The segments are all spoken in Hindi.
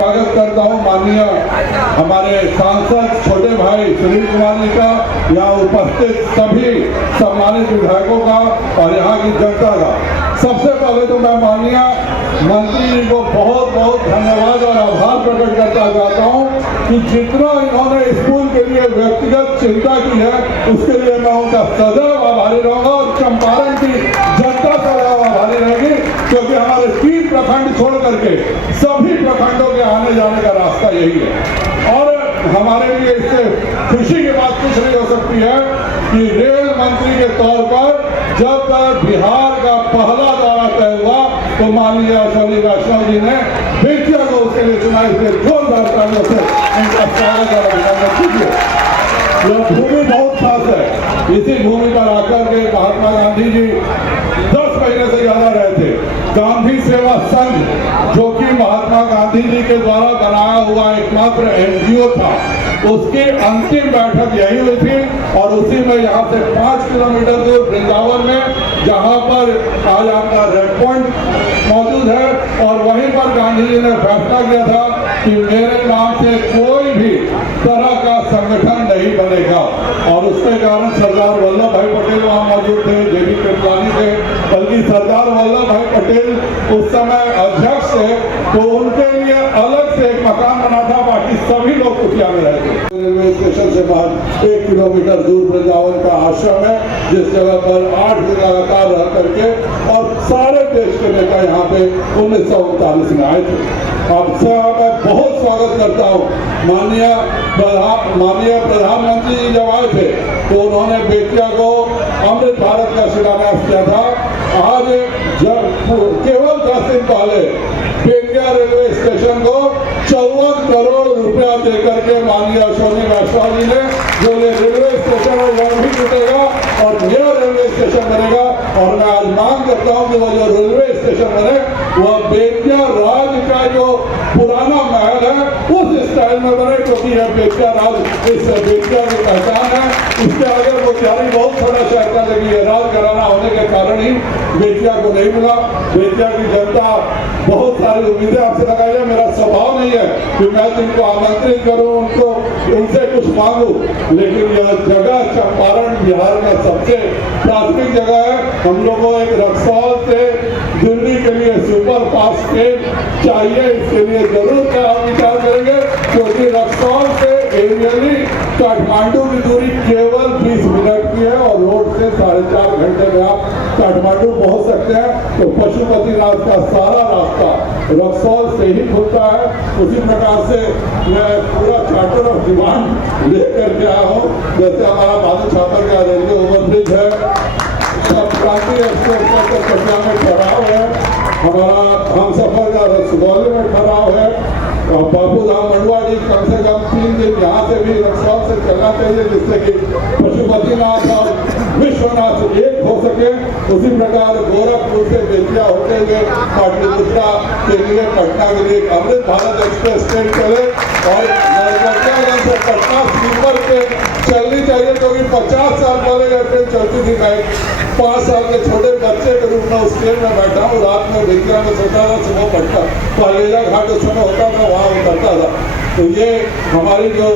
स्वागत करता हूँ माननीय हमारे सांसद छोटे भाई सुनील कुमार जी का, यहाँ उपस्थित सभी सम्मानित विधायकों का और यहाँ की जनता का। सबसे पहले तो मैं माननीय मंत्री जी को बहुत बहुत धन्यवाद और आभार प्रकट करता चाहता हूँ कि जितना इन्होंने स्कूल के लिए व्यक्तिगत चिंता की है उसके लिए मैं उनका सदैव आभारी रहूंगा और चंपारण की जनता सदैव आभारी रहेगी, क्योंकि हमारे 3 प्रखंड छोड़ करके सभी प्रखंडों के आने जाने का रास्ता यही है। और हमारे लिए इससे खुशी की बात कुछ नहीं हो सकती है कि रेल मंत्री के तौर पर जब बिहार का पहला दौरा तय हुआ तो माननीय अश्विनी वैष्णव जी ने बेटिया को उसके लिए चुना। इसलिए जोरदार तालियों से इनका स्वागत और अभिनंदन कीजिए। यह भूमि बहुत खास है। इसी भूमि पर आकर के महात्मा गांधी जी 10 महीने से ज्यादा रहे थे। गांधी सेवा संघ जो कि महात्मा गांधी जी के द्वारा बनाया हुआ एकमात्र एनजीओ था, उसकी अंतिम बैठक यही हुई थी और उसी में यहाँ से 5 किलोमीटर दूर वृंदावन में, जहाँ पर आज आपका रेड पॉइंट मौजूद है, और वहीं पर गांधी जी ने फैसला किया था कि मेरे नाम से कोई भी तरह का संगठन नहीं बनेगा। और उसके कारण सरदार वल्लभ भाई पटेल वहाँ मौजूद थे, जेबी कृपलानी थे, बल्कि सरदार वल्लभ भाई पटेल उस समय अध्यक्ष थे, तो उनके लिए अलग से एक मकान बना था, बाकी सभी लोग कुटिया में रहते। रेलवे स्टेशन से बाहर 1 किलोमीटर दूर वृंदावन का आश्रम है, जिस जगह पर 8 दिन लगातार रह करके और सारे देश के नेता यहाँ पे 1939 में आए थे। आपसे मैं बहुत स्वागत करता हूँ। माननीय प्रधानमंत्री जी जब आए थे तो उन्होंने बेटिया को अमृत भारत का शिलान्यास किया था। आज जब केवल 10 दिन पहले बेटिया रेलवे स्टेशन को 54 करोड़ रुपया देकर के माननीय अश्विनी वैष्णव जी ने, जो ये रेलवे स्टेशन है वह भी टूटेगा और नया रेलवे स्टेशन बनेगा। और मैं आज मांग करता हूँ कि वो जो रेलवे स्टेशन बने वह बेटिया राज का जो पुराना महल है उस स्टाइल में बने, क्योंकि यह बेटिया राज इस बेटिया की पहचान है। इसके आगे वो तैयारी बहुत थोड़ा शहर का लगी है, राज घराना होने के कारण ही बेटिया को नहीं मिला। बेटिया की जनता बहुत सारी उम्मीदें आपसे लगाई है। मेरा स्वभाव नहीं है कि मैं जिनको आमंत्रित करूं उनसे कुछ मांगू, लेकिन यह जगह चंपारण बिहार में सबसे प्राथमिक जगह है। हम लोगों को एक रक्सौल से दिल्ली के लिए सुपर फास्ट ट्रेन चाहिए, इसके लिए जरूर क्या हम विचार करेंगे, क्योंकि रक्सौल से एरियली काठमांडू की दूरी केवल 20 मिनट की है और रोड से 4.5 घंटे में आप काठमांडू पहुंच सकते हैं। तो पशुपतिनाथ का सारा रास्ता रक्सौल से ही खुलता है। उसी प्रकार से मैं पूरा चार्टर ऑफ डिमांड लेकर के आया हूँ। जैसे हमारा बालू छापर का रेलवे ओवरब्रिज है, क्रांति एक्सप्रेस कटिया में ठहराव है, हमारा हम सफर का सुगौली में ठहराव है, और बापू धाम मंडवाड़ी कम से कम 3 दिन यहाँ से भी रक्सौल से चलना चाहिए, जिससे कि पशुपतिनाथ और विश्वनाथ एक हो सके। उसी प्रकार गोरखपुर से बेतिया होते हुए पाटलिपुत्रा के लिए पटना के लिए अमृत भारत एक्सप्रेस ट्रेन चले और नरकटियागंज से पटना स्लीपर पे चलनी चाहिए, क्योंकि 50 साल पहले यह ट्रेन चलती थी। मैं 5 साल के छोटे बच्चे के रूप में उस ट्रेन में बैठा हूँ। रात में बेतिया में सोता था, सुबह पटना पालेजा घाट उस समय होता था, वहाँ उतरता था। तो ये हमारी जो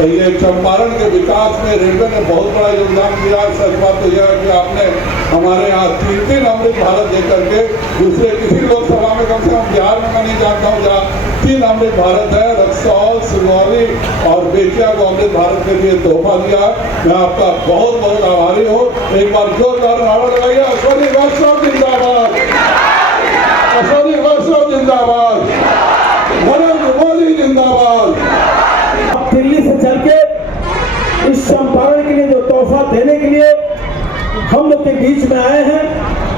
ये चंपारण के विकास में रेलवे ने बहुत बड़ा योगदान दिया। सच बात तो यह है कि आपने हमारे यहाँ 3 अमृत भारत देकर के दूसरे किसी लोकसभा में, कम से कम बिहार में मैं नहीं जानता हूँ जहाँ 3 अमृत भारत है। रक्सौल, सिंगरौली और बेतिया को अमृत भारत के लिए तोहफा दिया। मैं आपका बहुत बहुत आभारी हूँ। एक बार जोरदार नारा लगाइए, अश्विनी वैष्णव जिंदाबाद, अश्विनी वैष्णव जिंदाबाद, नरेंद्र मोदी जिंदाबाद। अब दिल्ली से चल के इस चंपारण के लिए जो तोहफा देने के लिए हम लोग के बीच में आए हैं,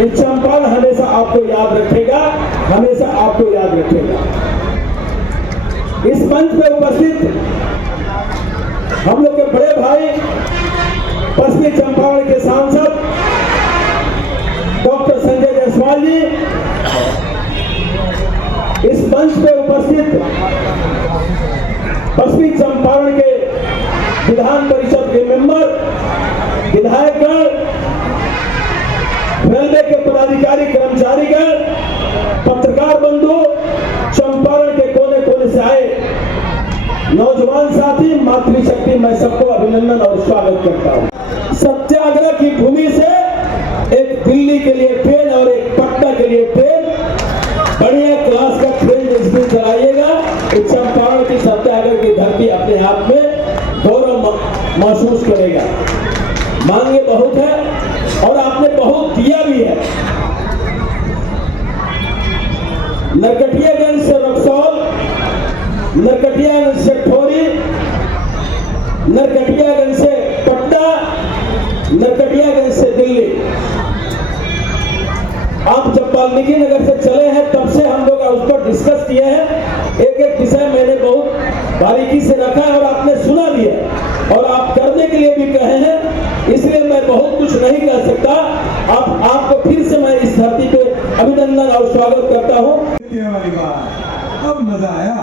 इस चंपारण हमेशा आपको याद रखेगा, हमेशा आपको याद रखेगा। इस मंच पे उपस्थित हम लोग के बड़े भाई पश्चिमी चंपारण के सांसद डॉक्टर संजय जायसवाल जी, इस मंच पे उपस्थित पश्चिमी चंपारण के विधान परिषद के मेंबर, विधायकगण, रेलवे के पदाधिकारी, कर्मचारीगण, पत्रकार बंधु, चंपारण के कोने कोने से नौजवान साथी, मातृशक्ति, मैं सबको अभिनंदन और स्वागत करता हूँ। सत्याग्रह की भूमि से एक दिल्ली के लिए ट्रेन और एक पटना के लिए ट्रेन, बढ़िया क्लास का ट्रेन जिस दिन चलाइएगा, इस चंपारण की सत्याग्रह की धरती अपने आप में गौरव महसूस करेगा। मांगे बहुत है और आपने बहुत दिया भी है। नरकटियागंज से रक्सौल, नरकटियागंज से ठोरी, नरकटियागंज से पटना, नरकटियागंज से दिल्ली। आप जब वाल्मीकि नगर से चले हैं तब से हम लोग उस पर डिस्कस किए हैं। एक एक विषय मैंने बहुत बारीकी से रखा है और आपने सुना भी है और आप करने के लिए भी कहे हैं, इसलिए मैं बहुत कुछ नहीं कह सकता। आपको फिर से मैं इस धरती पे अभिनंदन और स्वागत करता हूँ। वाली बात, अब मजा आया।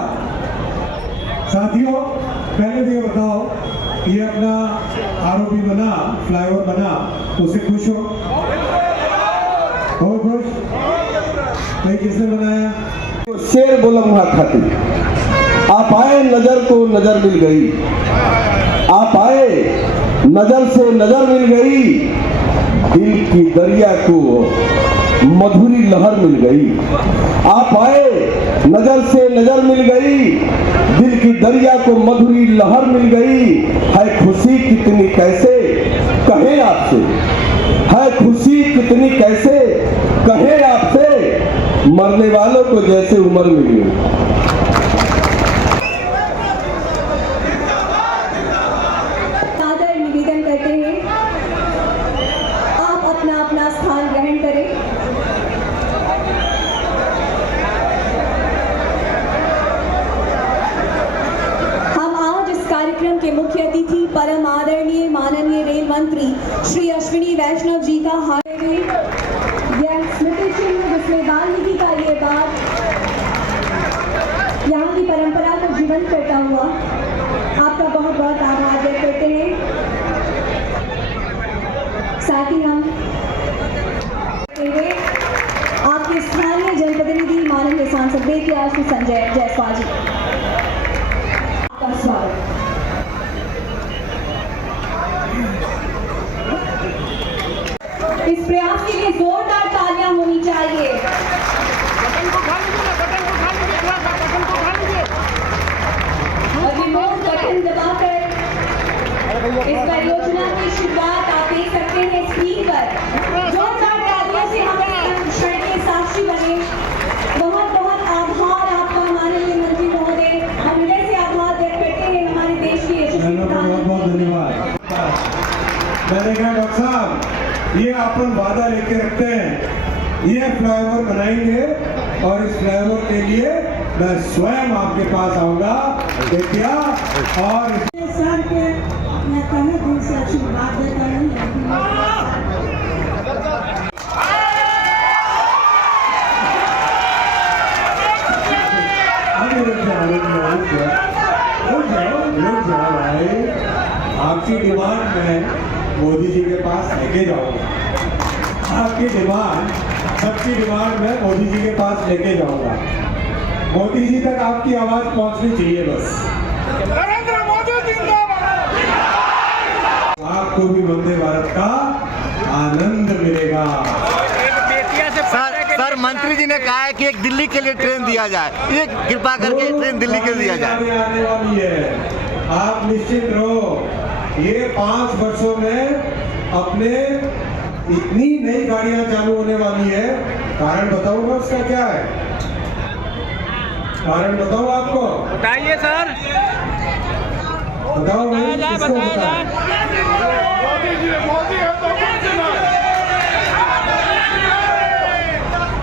साथियों, पहले तो ये बताओ, ये अपना आरओबी बना, फ्लाईओवर बना, उससे खुश हो खुश? भाई किसने बनाया? शेर बोलम खाती आप आए, नजर को नजर मिल गई। आप आए, नजर से नजर मिल गई, दिल की दरिया को मधुरी लहर मिल गई। आप आए, नजर से नजर मिल गई, दिल की दरिया को मधुरी लहर मिल गई। है खुशी कितनी कैसे कहे आपसे, है खुशी कितनी कैसे कहे आपसे, मरने वालों को जैसे उम्र मिली। सादर निवेदन करते हैं, आप अपना अपना स्थान ग्रहण करें। हम आज इस कार्यक्रम के मुख्य अतिथि परम आदरणीय माननीय रेल मंत्री श्री अश्विनी वैष्णव जी का हारे यह स्मृति चिन्ह जिसमें वाल्मीकि का ये बात यहाँ की परंपरा को जीवंत करता हुआ आपका बहुत बहुत आभार व्यक्त करते हैं। साथ ही हम आपके स्थानीय जनप्रतिनिधि माननीय सांसद बेतिया श्री संजय जायसवाल जी का स्वागत। इस प्रयास के लिए जोरदार तालियां होनी चाहिए। और रिमोट बटन दबाकर इस परियोजना की शुरुआत आप देख सकते हैं स्क्रीन पर। जोरदार तालियों से हम इस क्षण के साक्षी बने। बहुत बहुत आभार आपका माननीय मंत्री महोदय। हम हृदय से आभार व्यक्त करते हैं हमारे देश के यशस्वी बहुत बहुत धन्यवाद। मैंने कहा डॉक्टर साहब, ये अपन वादा लेके रखते हैं, ये फ्लाईओवर बनाएंगे और इस फ्लाईओवर के लिए मैं स्वयं आपके पास आऊंगा बेतिया और सर के मैं तहे दिल से आशीर्वाद देता हूं। आपकी डिमांड में मोदी जी के पास लेके जाऊंगा। आपकी डिमांड, सबकी डिमांड में मोदी जी के पास लेके जाऊंगा। मोदी जी तक आपकी आवाज पहुंचनी चाहिए बस। नरेंद्र मोदी जिंदाबाद। आपको भी वंदे भारत का आनंद मिलेगा। सर मंत्री जी ने कहा है कि एक दिल्ली के लिए ट्रेन दिया जाए, ये कृपा करके ट्रेन दिल्ली के लिए दिया जाए। आने वाली है, आप निश्चित रहो। ये 5 वर्षों में अपने इतनी नई गाड़ियां चालू होने वाली है। कारण बताऊंगा उसका क्या है, कारण बताऊं आपको? बताइए सर। बताओ भाई, किसको बताया बताएं? मोदी है तो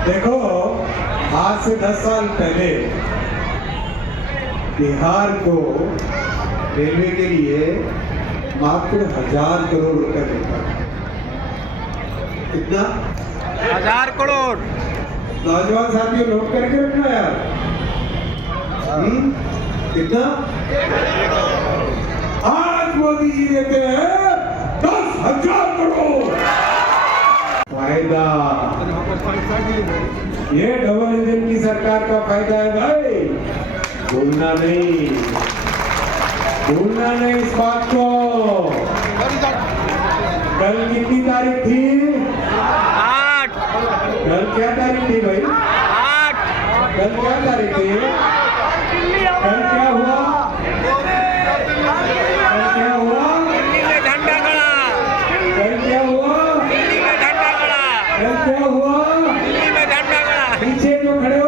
देखो, आज से 10 साल पहले बिहार को रेलवे के लिए मात्र 1000 करोड़ रुपए मिलता है। कितना? 1000 करोड़। नौजवान साथियों नोट करके रखना यार। कितना? आज मोदी जी देते हैं 10,000 करोड़। फायदा, ये डबल इंजन की सरकार का फायदा है भाई, भूलना नहीं। भूलना नहीं इस बात को। कल कितनी तारीख थी? 8 कल क्या तारीख थी भाई? 8 कल क्या तारीख थी? कल क्या हुआ? कल क्या हुआ? दिल्ली में झंडा गड़ा, कल क्या हुआ? दिल्ली में झंडा गड़ा, कल क्या हुआ? दिल्ली में झंडा गड़ा। पीछे जो खड़े